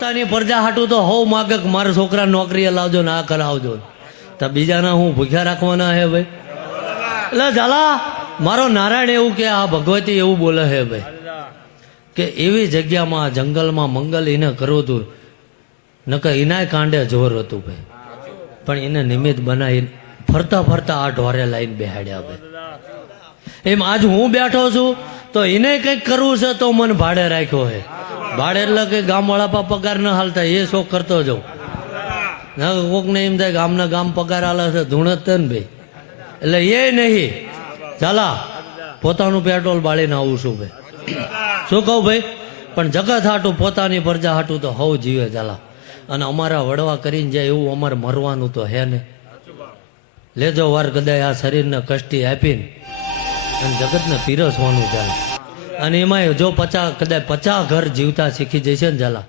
પોતાની પ્રજા હાટું તો હવ માગે કે મારા છોકરા નોકરીએ લાવજો ને આ કરાવજો, તો બીજાના હું ભૂખ્યા રાખવાના હે ભાઈ? એટલે ઝાલા મારો નારાયણ એવું કે આ ભગવતી એવું બોલે હે ભાઈ કે એવી જગ્યામાં જંગલમાં મંગલ એને કરવું હતું, નકર એનાય કાંડે જોર હતું ભાઈ, પણ એને નિમિત્ત બનાવી ફરતા ફરતા આ ઢોરે લાઈને બેહાડ્યા ભાઈ. એમ આજ હું બેઠો છું તો એને કંઈક કરવું છે તો મને ભાડે રાખ્યો હે. ભાડે એટલે કે ગામવાળા પા પગાર ન હાલતા એ શોખ કરતો જાઉં. કોક ને એમ થાય ગામના ગામ પગાર હાલે છે ધૂણત ને ભાઈ, એટલે એ નહીં ચાલા પોતાનું પેટ્રોલ બાળીને આવું છું ભાઈ. શું કહું ભાઈ? પણ જગત હાટું પોતાની પ્રજા હાટું તો હવ જીવે ચાલા. અને અમારા વડવા કરીને જાય એવું અમારે મરવાનું તો હે ને. લેજો વાર કદાચ આ શરીરને કષ્ટી આપીને અને જગતને પીરસવાનું ચાલે. અને એમાં જો કદાચ 50 ઘર જીવતા શીખી જશે ને ઝાલા